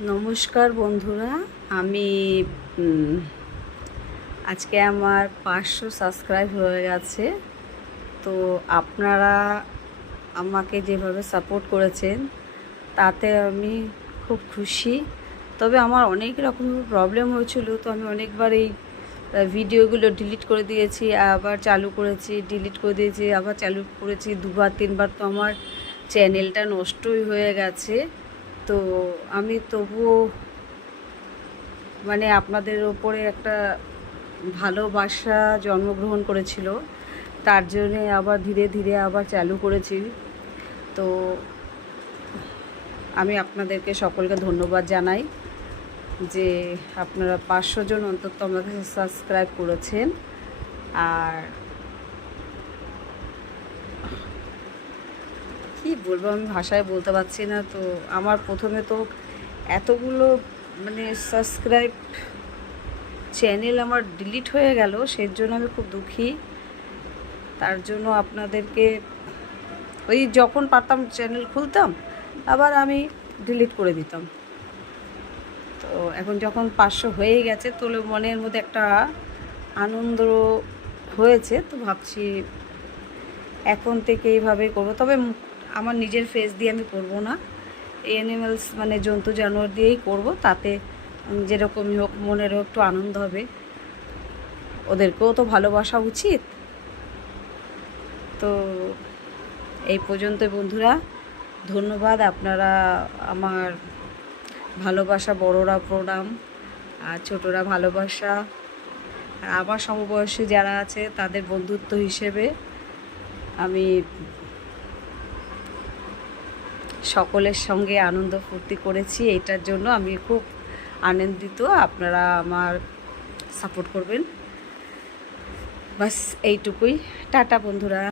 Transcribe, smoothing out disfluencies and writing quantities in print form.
নমস্কার বন্ধুরা, আমি আজকে আমার 500 সাবস্ক্রাইব হয়ে গেছে। তো আপনারা আমাকে যেভাবে সাপোর্ট করেছেন তাতে আমি খুব খুশি। তবে আমার অনেক রকম প্রবলেম হয়েছিল, তো আমি অনেকবার এই ভিডিওগুলো ডিলিট করে দিয়েছি, আবার চালু করেছি, ডিলিট করে দিয়েছি, আবার চালু করেছি, দুবার তিনবার। তো আমার চ্যানেলটা নষ্টই হয়ে গেছে। তো আমি তবুও আপনাদের ওপরে একটা ভালোবাসা জন্মগ্রহণ করেছিল, তার জন্যে আবার ধীরে ধীরে আবার চালু করেছি। তো আমি আপনাদেরকে সকলকে ধন্যবাদ জানাই যে আপনারা 500 জন অন্তত আমাকে সাবস্ক্রাইব করেছেন। আর কি বলবো, আমি ভাষায় বলতে পারছি না। তো আমার প্রথমে তো এতগুলো সাবস্ক্রাইব চ্যানেল আমার ডিলিট হয়ে গেল, সেই জন্য আমি খুব দুঃখী। তার জন্য আপনাদেরকে ওই যখন পারতাম চ্যানেল খুলতাম, আবার আমি ডিলিট করে দিতাম। তো এখন যখন 500 হয়ে গেছে, তো মনের মধ্যে একটা আনন্দ হয়েছে। তো ভাবছি এখন থেকে এইভাবে করবো। তবে আমার নিজের ফেস দিয়ে আমি করব না, অ্যানিমেলস জন্তু জানোয়ার দিয়েই করব। তাতে যেরকমই হোক মনেরও একটু আনন্দ হবে, ওদেরকেও তো ভালোবাসা উচিত। তো এই পর্যন্ত বন্ধুরা, ধন্যবাদ। আপনারা আমার ভালোবাসা, বড়রা প্রণাম আর ছোটরা ভালোবাসা। আর আমার সমবয়সী যারা আছে তাদের বন্ধুত্ব হিসেবে আমি সকলের সঙ্গে আনন্দ ফুর্তি করেছি। এইটার জন্য আমি খুব আনন্দিত। আপনারা আমার সাপোর্ট করবেন, বাস এইটুকুই। টাটা বন্ধুরা।